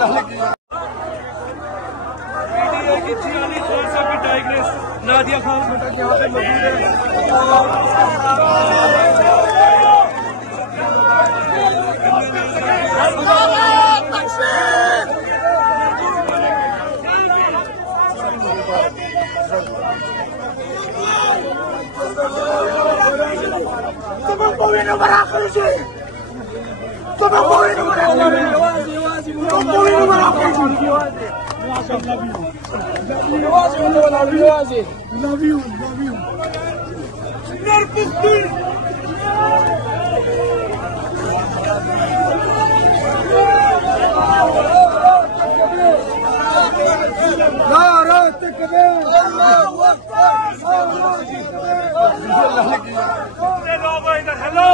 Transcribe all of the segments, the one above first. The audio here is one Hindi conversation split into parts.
की जियानी खान साहब की टाइग्रेस नादिया खान यहाँ पे मौजूद है। Love you. हेलो,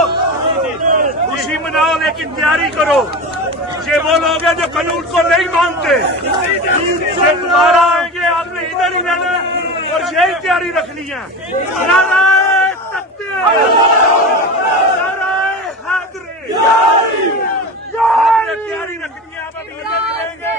खुशी मनाओ लेकिन तैयारी करो। ये वो लोग हैं जो कानून को नहीं मानते। ये दोबारा आएंगे, आपने इधर ही रहना और यही तैयारी रखनी है। नाराए तकबीर, नाराए हैदरी, तैयारी रखनी है। आप अभी इधर रहेंगे।